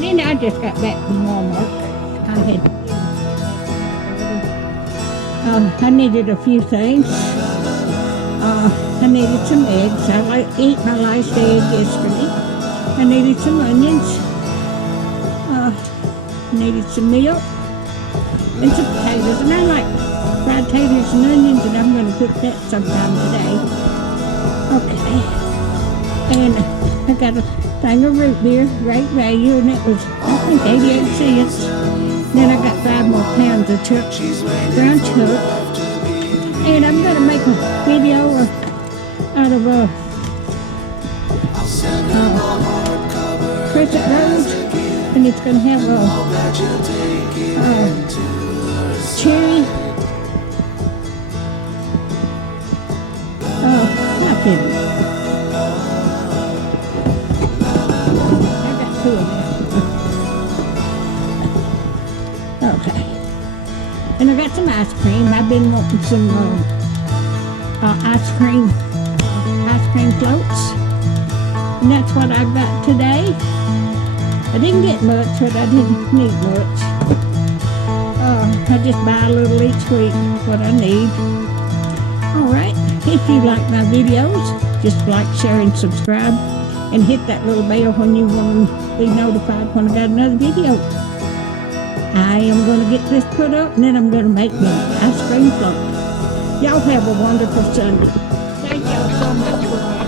morning. I just got back from Walmart. I needed a few things. I needed some eggs. I ate my last egg yesterday. I needed some onions. Needed some milk and some potatoes. And I like fried potatoes and onions, and I'm going to cook that sometime today. Okay. And I got a thing of root beer, great value, and it was, I think, 88 cents. Then I got 5 more pounds of brown chuck. And I'm going to make a video out of Crescent Road, and it's going to have a cherry. Not kidding. I got 2 of them. Okay. And I got some ice cream. I've been wanting some ice cream floats. And that's what I got today. I didn't get much, but I didn't need much. I just buy a little each week, what I need. Alright, if you like my videos, just like, share, and subscribe. And hit that little bell when you want to be notified when I got another video. I am going to get this put up, and then I'm going to make the ice cream float. Y'all have a wonderful Sunday. Thank y'all so much for watching.